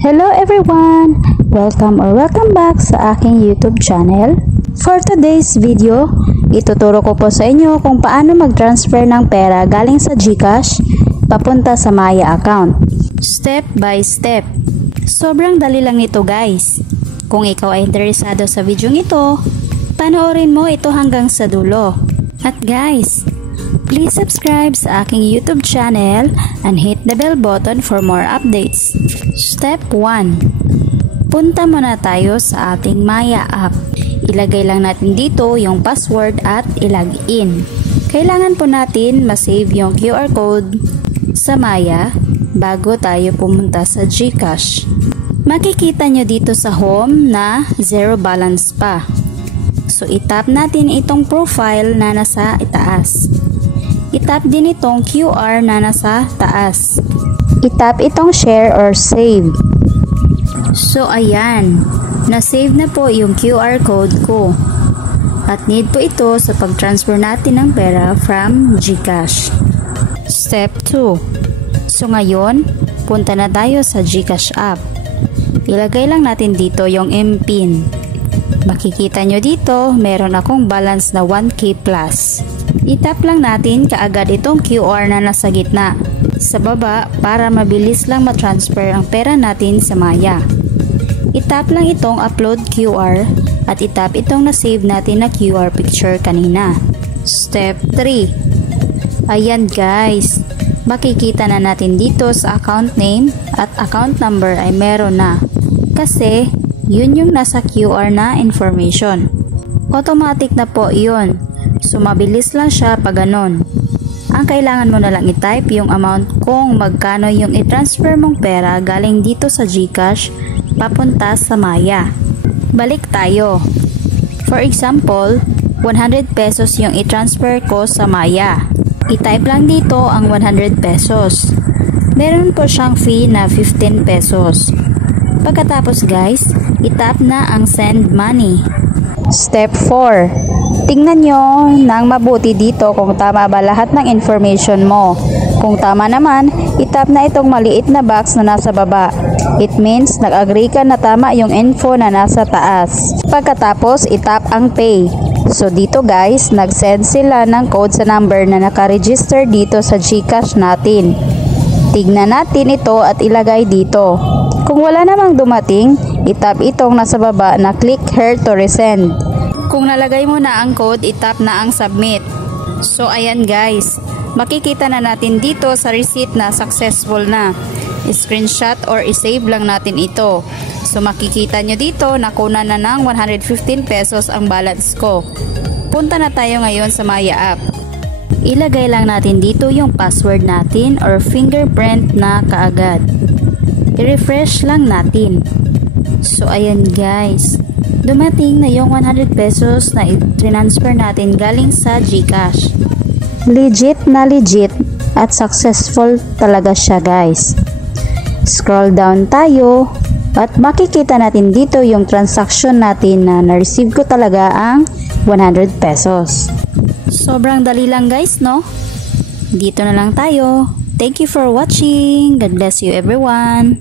Hello everyone! Welcome back sa aking YouTube channel. For today's video, ituturo ko po sa inyo kung paano mag-transfer ng pera galing sa GCash papunta sa Maya account. Step by step. Sobrang dali lang nito guys. Kung ikaw ay interesado sa video ito, panoorin mo ito hanggang sa dulo. At guys, please subscribe sa aking YouTube channel and hit the bell button for more updates. Step 1. Punta muna tayo sa ating Maya app. Ilagay lang natin dito yung password at ilagin. Kailangan po natin masave yung QR code sa Maya bago tayo pumunta sa GCash. Makikita nyo dito sa home na zero balance pa. So itap natin itong profile na nasa itaas. Itap din itong QR na nasa taas. Itap itong share or save. So ayan, na-save na po yung QR code ko. At need po ito sa pag-transfer natin ng pera from GCash. Step 2. So ngayon, punta na tayo sa GCash app. Ilagay lang natin dito yung MPIN. Makikita nyo dito, meron akong balance na 1K plus. Itap lang natin kaagad itong QR na nasa gitna sa baba para mabilis lang matransfer ang pera natin sa Maya. Itap lang itong upload QR at itap itong na-save natin na QR picture kanina. Step 3. Ayan guys, makikita na natin dito sa account name at account number ay meron na. Kasi yun yung nasa QR na information. Automatic na po yun. So mabilis lang siya pag ganon. Ang kailangan mo na lang i-type yung amount kung magkano yung i-transfer mong pera galing dito sa GCash papunta sa Maya. Balik tayo. For example, 100 pesos yung i-transfer ko sa Maya. I-type lang dito ang 100 pesos. Meron po siyang fee na 15 pesos. Pagkatapos guys, itap na ang send money. Step 4. Tingnan nyo nang mabuti dito kung tama ba lahat ng information mo. Kung tama naman, itap na itong maliit na box na nasa baba. It means nag-agree ka na tama yung info na nasa taas. Pagkatapos, itap ang pay. So dito guys, nag-send sila ng code sa number na nakaregister dito sa GCash natin. Tignan natin ito at ilagay dito. Kung wala namang dumating, itap itong nasa baba na click here to resend. Kung nalagay mo na ang code, itap na ang submit. So ayan guys, makikita na natin dito sa receipt na successful na. Screenshot or isave lang natin ito. So makikita nyo dito na kuna na ng 115 pesos ang balance ko. Punta na tayo ngayon sa Maya app. Ilagay lang natin dito yung password natin or fingerprint na kaagad. I-refresh lang natin. So ayan guys, dumating na yung 100 pesos na i-transfer natin galing sa GCash. Legit na legit at successful talaga siya guys. Scroll down tayo at makikita natin dito yung transaction natin na na-receive ko talaga ang 100 pesos. Sobrang dali lang guys, no? Dito na lang tayo. Thank you for watching. God bless you everyone.